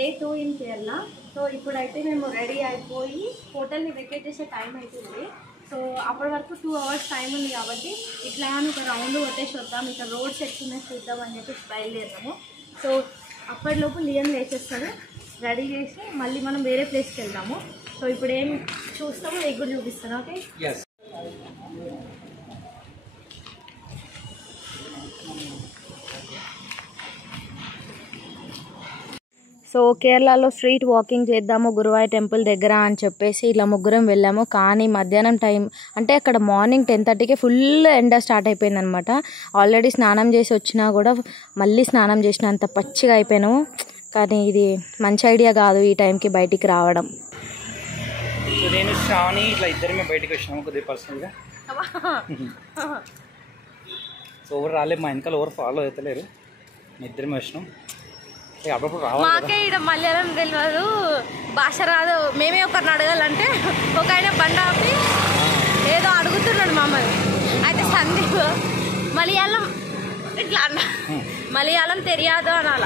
Day 2 in Kerala. So ఇప్పుడైతే మేము ready అయిపోయి హోటల్ని వెకేట్ చేసే టైం అవుతుంది. సో అప్పటి వరకు 2 hours టైం ఉంది కాబట్టి ఇట్లా ఒక రౌండ్ కొట్టేసి వద్దాం, ఇక్కడ రోడ్స్ ఎక్స్పీరియన్స్ చూద్దాం అని చెప్పి బయలుదేరాము. సో అప్పటిలోపు లియన్ లేచేస్తాడు, రెడీ చేసి మళ్ళీ మనం వేరే ప్లేస్కి వెళ్దాము. సో ఇప్పుడు ఏం చూస్తామో నీకు కూడా చూపిస్తాను. ఓకే. సో కేరళలో స్ట్రీట్ వాకింగ్ చేద్దాము గురువాయూర్ టెంపుల్ దగ్గర అని చెప్పేసి ఇలా ముగ్గురం వెళ్ళాము. కానీ మధ్యాహ్నం టైం అంటే అక్కడ మార్నింగ్ 10:30కే ఫుల్ ఎండ స్టార్ట్ అయిపోయిందనమాట. ఆల్రెడీ స్నానం చేసి వచ్చినా కూడా మళ్ళీ స్నానం చేసినంత పచ్చిగా అయిపోయాను. కానీ ఇది మంచి ఐడియా కాదు ఈ టైంకి బయటికి రావడం. నేను శ్రావణి ఇట్లా ఇద్దరమే బయటకు వచ్చినాము కొద్దిగా పర్సనల్గా. సో ఎవరు రాలేదు, మా వెనకాల ఎవరు ఫాలో అవుతలేరు, ఇద్దరమే వచ్చినాం. అప్పుడప్పుడు రావాలి. మాకే ఇక్కడ మలయాళం తెలియదు, భాష రాదు. మేమే ఒకరిని అడగాలంటే ఒక ఆయన బండి ఆపి ఏదో అడుగుతున్నాడు మమ్మల్ని. అయితే సందీప్ మలయాళం ఇట్లా అన్న, మలయాళం తెలియదు అనాల.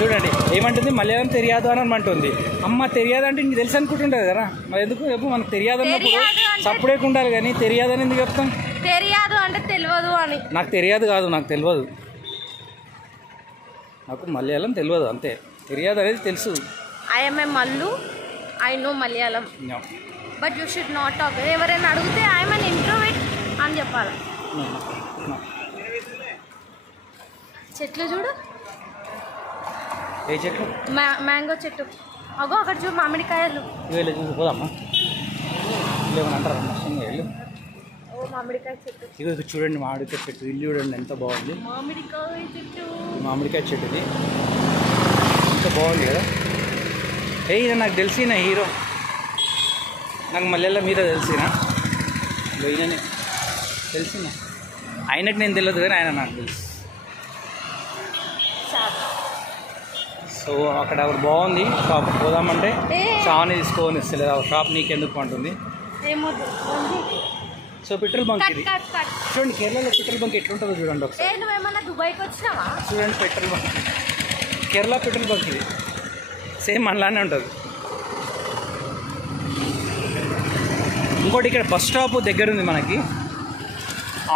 చూడండి ఏమంటుంది, మలయాళం తెలియదు అని అనమంటుంది. అమ్మ తెలియదు అంటే నీకు తెలుసు అనుకుంటుంటుంది కదా, మరి ఎందుకు చెప్పు, మనకు తెలియదు అన్నప్పుడు సప్పుడేకు ఉండాలి కానీ తెలియదు అని ఎందుకు చెప్తాం? తెలియదు అంటే తెలియదు అని. నాకు తెలియదు కాదు, నాకు తెలియదు, నాకు మలయాళం తెలియదు అంతే, తెలియదు అనేది తెలుసు. I'm a Mallu, I know Malayalam, but you should not talk. ఎవరైనా అడిగితే ఐఎమ్ అన్ ఇంట్రోవర్ట్ అని చెప్పాలి. చెట్లు చూడు, ఏ చెట్లు? మ్యాంగో చెట్టు. అగో అక్కడ చూడు మామిడికాయలు. పోదామా, లేవని అంటారా వెళ్ళు. మామిడికాయ చెట్టు ఇక చూడండి, మామిడికాయ చెట్టు, ఇల్లు చూడండి ఎంత బాగుంది. మామిడికాయ చెట్టు ఇది ఎంత బాగుంది కదా. ఈయన నాకు తెలిసిన హీరో, నాకు మల్లెల మీద తెలిసిన ఈయననే తెలిసిన, ఆయనకు నేను తెలియదు కానీ ఆయన నాకు తెలుసు. సో అక్కడ ఒకటి బాగుంది షాప్, పోదామంటే చాని తీసుకొని ఇస్తలేదు ఆ షాప్, నీకెందుకు అంటుంది. సో పెట్రోల్ బంక్ ఇది చూడండి, కేరళలో పెట్రోల్ బంక్ ఎట్లుంటుందో చూడండి ఒకసారి. దుబాయ్కి వచ్చినావా? చూడండి petrol bunk, Kerala petrol bunk ఇది సేమ్ మనలానే ఉంటుంది. ఇంకోటి ఇక్కడ బస్ స్టాప్ దగ్గర ఉంది మనకి,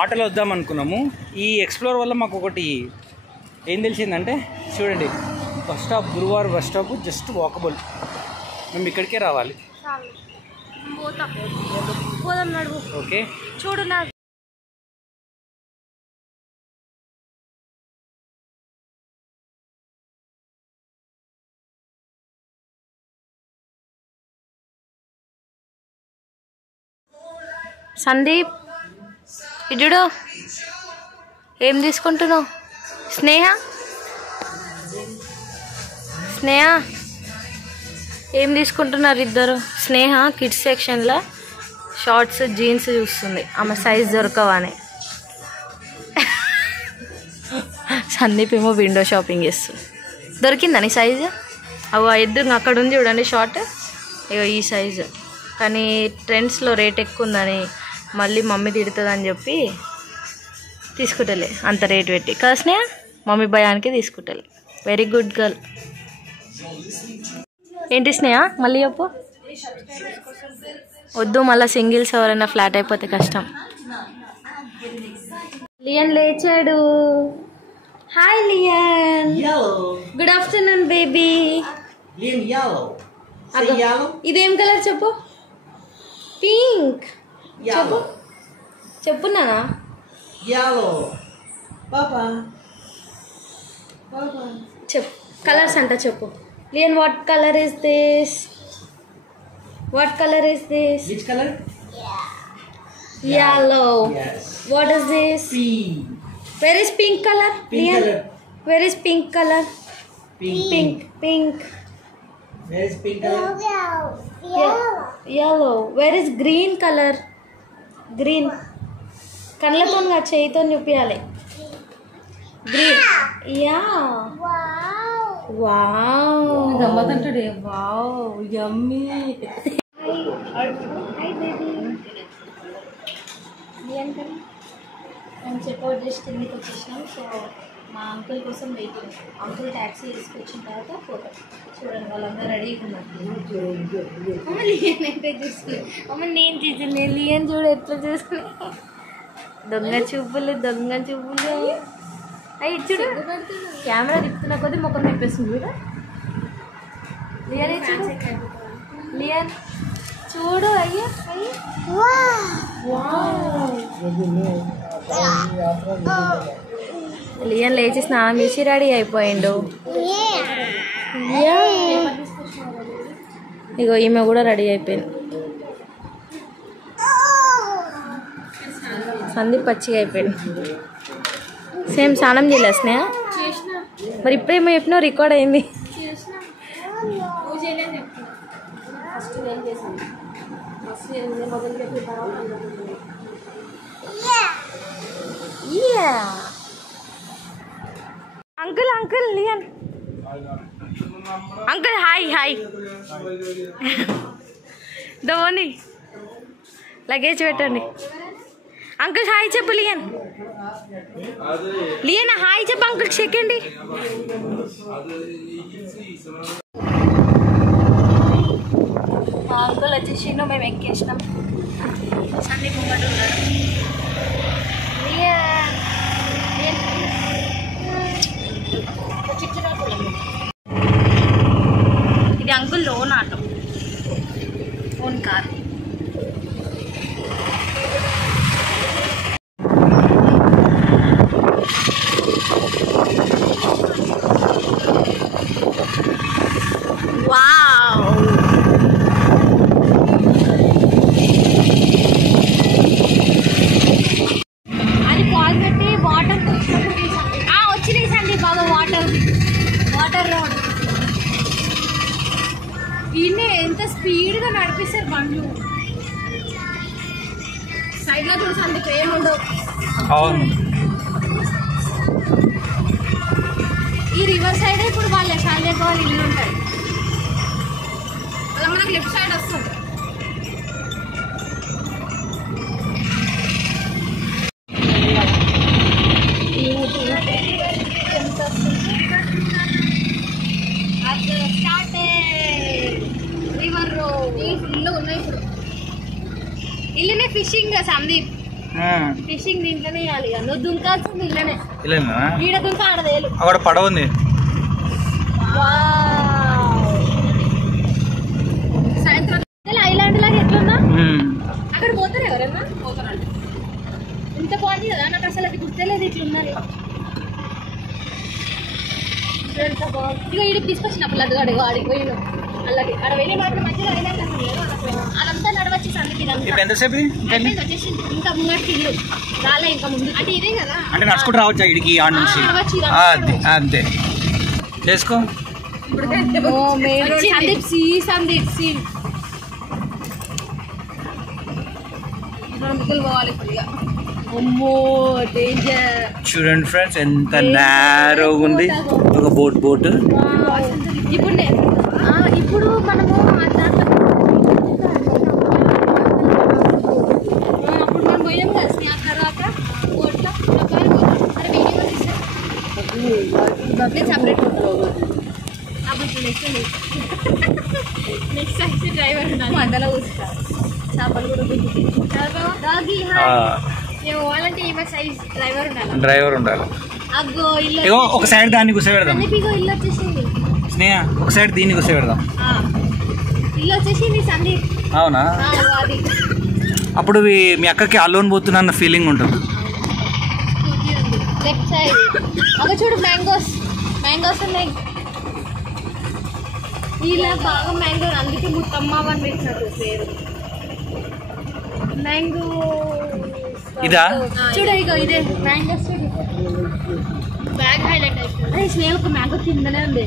ఆటోలో వద్దాం అనుకున్నాము. ఈ ఎక్స్ప్లోర్ వల్ల మాకు ఒకటి ఏం తెలిసిందంటే చూడండి, బస్ స్టాప్ గురువారు బస్ స్టాప్ జస్ట్ వాకబుల్, మేము ఇక్కడికే రావాలి. ఓకే చూడు నాకు సందీప్ ఇడు ఏం తీసుకుంటున్నావు? స్నేహ ఏం తీసుకుంటున్నారు ఇద్దరు? స్నేహ కిడ్స్ సెక్షన్లో షార్ట్స్ జీన్స్ చూస్తుంది, ఆమె సైజ్ దొరకవని. సందీప్ ఏమో విండో షాపింగ్ చేస్తుంది. దొరికిందని సైజు? అవి ఎద్దు అక్కడ ఉంది చూడండి షార్ట్, ఇగో ఈ సైజు. కానీ ట్రెండ్స్లో రేట్ ఎక్కువ ఉందని మళ్ళీ మమ్మీ తిడుతుందని చెప్పి తీసుకుంటలే అంత రేట్ పెట్టి. కదా స్నేహ, మమ్మీ భయానికి తీసుకుంటలే. Very good girl. ఏంటి స్నేహ మళ్ళీ చెప్పు? వద్దు, మళ్ళీ సింగిల్స్ ఎవరైనా ఫ్లాట్ అయిపోతే కష్టం. లియన్ లేచాడు. Hi Leon. Good afternoon baby. ఇదేం కలర్ చెప్పు? పింక్. చెప్పు చెప్పు నానా. చెప్పు కలర్స్ అంట చెప్పు. Leon what colour is this? What color is this? Which color? Yellow. Yes. What is this? Pink. Where is pink color? Pink color. Where is pink color? Pink. Where is pink color? Yellow. Where is green color? Green. కళ్ళతో చేయితో చూపించాలి. Green. Yeah. Wow. గమ్మతంటాడే. Wow yummy. Hi baby. నేను checkout చేసి కిందకి వచ్చేసినాం. So మా uncle కోసం వెయిటింగ్. అంకుల్ ట్యాక్సీ తీసుకొచ్చిన తర్వాత పోతాం. చూడండి వాళ్ళందరూ రెడీగా ఉన్నారు. అమ్మ లియన్ అయితే చూసుకుని, అమ్మ నేను చూసుకుని, లియన్ చూడు ఎట్లా చూసుకుని. దొంగ చూపులు అయ్యి చూడు. కెమెరా తిప్పుతున్న కొద్దీ ముఖం తిప్పేస్తుంది చూడ. లియన్ చూడు. అయ్యా లియన్ లేచి స్నానం చేసి రెడీ అయిపోయిండు. ఇగో ఈమె కూడా రెడీ అయిపోయింది. సందీప్ పచ్చిగా అయిపోయింది. సేమ్ స్నానం చేయలేసినా మరి ఇప్పుడేమో చెప్పినా రికార్డ్ అయింది. Uncle uncle Leon uncle hi Dhoni luggage పెట్టండి. అంకుల్ హాయ్ చెప్పు. లియన్ హాయ్ చెప్పు అంకుల్. చెక్కండి. అంకుల్ వచ్చేసిండు, మేము ఎక్కేసినాం. సందీప్ ముంగట ఉన్నాడు. ఇది uncle own auto, own car. అది పాలు పెట్టి వాటర్ వచ్చినాయి సండి బాగా. వాటర్ రోడ్ ఈయన ఎంత స్పీడ్గా నడిపిస్తారు బండ్లు. సైడ్లో చూసండి ఏం ఉండవు. ఈ రివర్ సైడ్ ఇప్పుడు వాళ్ళ షాలేక వాళ్ళు ఇల్లు ఉంటాయి. అలా మనకు లెఫ్ట్ సైడ్ వస్తుంది. రివర్ రోడ్ ఫుల్ ఉన్నాయి ఇప్పుడు. ఇల్లునే ఫిషింగ్ సందీప్, ఫిషింగ్ దీంట్లోనే వేయాలి. నువ్వు దుంకాల్సింది ఇల్లనే. ఈడ దుంక ఆడదేలు. అక్కడ పడవ ఉంది. సాయంత్రం ఐలాండ్ లాగా ఎట్లున్నా అక్కడ పోతారు. ఎవరన్నా పోతారండి. ఇంత బాగుంది కదా, నాకు అసలు అది గుర్తులేదు ఇట్లున్నది. ఇక ఇడికి తీసుకొచ్చినప్పుడు లడ్డుగాడు ఆడికి పోయిన అలాగే అక్కడ వెళ్ళి మాత్రం మధ్యలో ఐలాండ్ అదంతా నడవచ్చు సందీప్. ఎంతసేపు వచ్చేసి ఇంకా ముంగటికి ఇల్లు రాలే. ఇంకా ముందు అంటే ఇదే కదా, అంటే నడుచుకుంటూ రావచ్చు ఇడికి ఆడ నుంచి. అంతే చేసుకో. సందీప్ సందీప్ పోవాలి ఇప్పుడు. ఇక అమ్మో డేంజర్. చూడండి ఫ్రెండ్స్ ఎంత నేరోగా ఉంది. ఒక బోట్. ఇప్పుడు మనము అప్పుడు మనం పోయాం కదా ఆ తర్వాత బోట్లో సపరేట్. అప్పుడు నెక్స్ట్ అయితే డ్రైవర్ మధ్యలో కూర్చుంటారు. చేపలు కూడా డాగి పోవాలంటే ఈమె సైజ్ డ్రైవర్ ఉండాలి. అగ్గో ఇల్లు ఒక సైడ్ దాన్ని కూర్చోబెడదాం. ఇల్లు వచ్చేసింది స్నేహ ఒక సైడ్ దీన్ని కూర్చోబెడదాం. ఇల్లు వచ్చేసింది సందీప్. అవునా? అప్పుడు మీ అక్కకి అలోన్ పోతున్నా అన్న ఫీలింగ్ ఉంటుంది. లెఫ్ట్ సైడ్ అక్కడ చూడు మ్యాంగోస్ ఉన్నాయి. ఇలా బాగా మ్యాంగో, అందుకే ముత్తమ్మ అని పెట్టినట్టు పేరు. మ్యాంగో ఇదా చూడ. ఇగో ఇదే మ్యాంగోస్. బ్యాగ్ హైలైట్ అయిపోయింది. స్నేహ ఒక మ్యాంగో కిందనే ఉంది.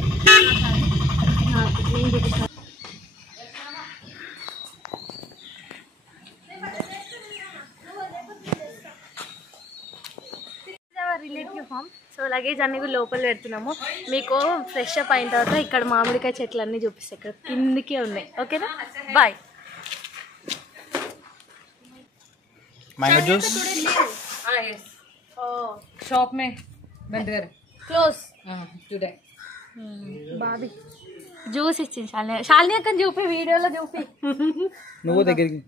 Relative form. సో లగేజ్ అన్ని లోపల పెడుతున్నాము. మీకు ఫ్రెష్ అప్ అయిన తర్వాత ఇక్కడ మామిడికాయ చెట్లు అన్నీ చూపిస్తాయి. ఇక్కడ కిందికే ఉన్నాయి. ఓకేనా? బాయ్. मैंगो जूस शॉप में बंद कर క్లోజ్ టుడే బాబీ జ్యూస్ ఇచ్చింది శాలిని అక్కని చూపి వీడియోలో చూపి నువ్వు దగ్గరికి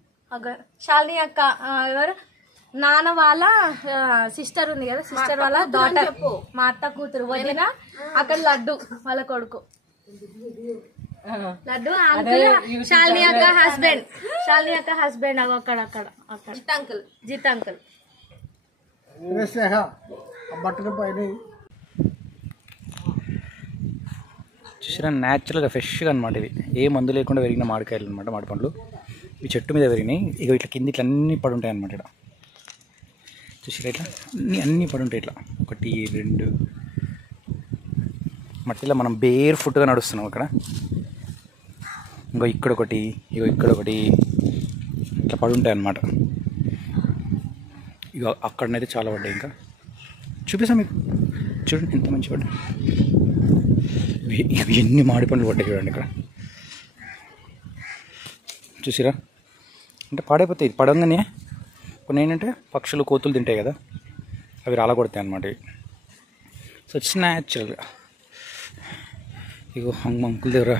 శాలిని అక్క ఎవరు నాన్న వాళ్ళ సిస్టర్ ఉంది కదా సిస్టర్ వాళ్ళ డాటర్ మా అత్త కూతురు వదిన అక్కడ లడ్డు వాళ్ళ కొడుకు లడ్డు అంకుల్ శాలిని అక్క హస్బెండ్ అక్కడ అక్కడ అక్కడ జిత్ అంకుల్ చూసినా న్యాచురల్గా ఫ్రెష్గా అనమాట ఇవి ఏ మందు లేకుండా పెరిగిన మామిడికాయలు అనమాట మామిడి పండ్లు ఈ చెట్టు మీద పెరిగినాయి ఇక ఇట్లా కింది ఇట్లా అన్నీ పడుంటాయి అనమాట ఇక్కడ చూసిరా ఇట్లా అన్నీ పడుంటాయి ఇట్లా 1 2 మట్టిలో మనం బేర్ ఫుట్గా నడుస్తున్నాం ఇక్కడ ఇంకో ఇక్కడ ఒకటి ఇట్లా పడుంటాయి అన్నమాట ఇక అక్కడనైతే చాలా పడ్డాయి ఇంకా చూపిస్తాం మీకు చూడండి ఎంత మంచి పడ్డాయి ఎన్ని మామిడి పండ్లు పడ్డాయి చూడండి ఇక్కడ చూసిరా అంటే పాడైపోతాయి ఇది పడంగానే కొన్ని ఏంటంటే పక్షులు కోతులు తింటాయి కదా అవి రాలగొడతాయి అన్నమాట ఇవి సో ఇట్స్ న్యాచురల్గా ఇగో అంకుల్ దగ్గర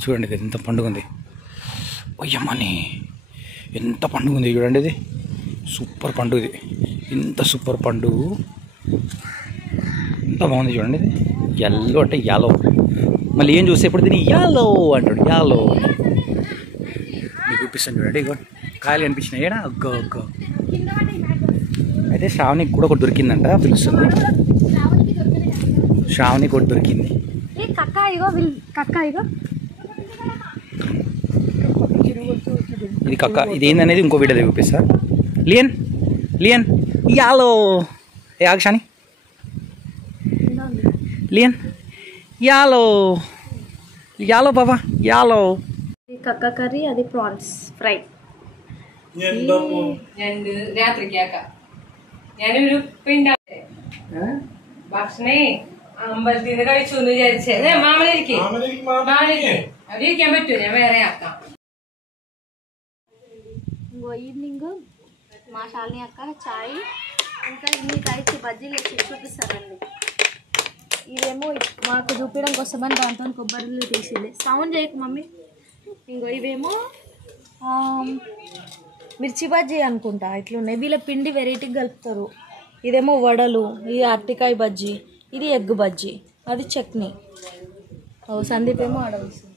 చూడండి ఇది ఎంత పండుగ ఉంది అయ్యమ్మని ఎంత పండుగ ఉంది చూడండి ఇది సూపర్ పండుగ ఇది ఇంత సూపర్ పండుగ ఎంత బాగుంది చూడండి ఇది ఎల్లో అంటే యాలో మళ్ళీ ఏం చూస్తే ఇప్పుడు దీన్ని యాలో అంటాడు యాలో మీకు చూపిస్తాను చూడండి ఇగో కాయలు కనిపించినాయి ఏడా ఒక్క అయితే శ్రావణికి కూడా ఒకటి దొరికిందంట పిలుస్తుంది శ్రావణికి ఒకటి దొరికింది ఇది కక్క ఇది ఏందనేది ఇంకో వీడియో చూపిస్తా లియన్ యాలో ఏ ఆక్షాని లియన్ యాలో బాబా యాలో కక్క కర్రీ అది ప్రాన్స్ ఫ్రై രാത്രിക്ക് ആക്കാം ഞാനൊരു ഭക്ഷണേ അമ്പലത്തിൽ നിന്ന് കഴിച്ചു എന്ന് വിചാരിച്ചേ മാമനിരിക്കും അവിടെ ഇരിക്കാൻ പറ്റുമോ ഞാൻ വേറെ ആക്കാം ఈవినింగ్ మా శాలిని అక్క చాయ్ ఇంకా మీకు అయితే బజ్జీలు వేసి చూపిస్తారండి ఇదేమో మాకు చూపించడం కోసమని దాంతో కొబ్బరిలు తీసింది సౌండ్ చేయకు మమ్మీ ఇంకో ఇవేమో మిర్చి బజ్జీ అనుకుంటా ఇట్లున్నాయి వీళ్ళ పిండి వెరైటీ కలుపుతారు ఇదేమో వడలు ఇది అరటికాయ బజ్జీ ఇది ఎగ్ బజ్జీ అది చట్నీ సందీప్ ఏమో ఆడవలసింది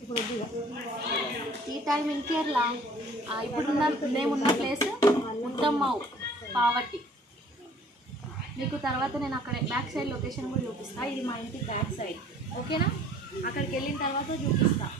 ఇప్పుడు ఈ టైం ఇన్ కేరళ ఇప్పుడున్న మేమున్న ప్లేస్ ముద్దమ్మావు పావట్టి మీకు తర్వాత నేను అక్కడ బ్యాక్ సైడ్ లొకేషన్ కూడా చూపిస్తాను ఇది మా ఇంటి బ్యాక్ సైడ్ ఓకేనా అక్కడికి వెళ్ళిన తర్వాత చూపిస్తాను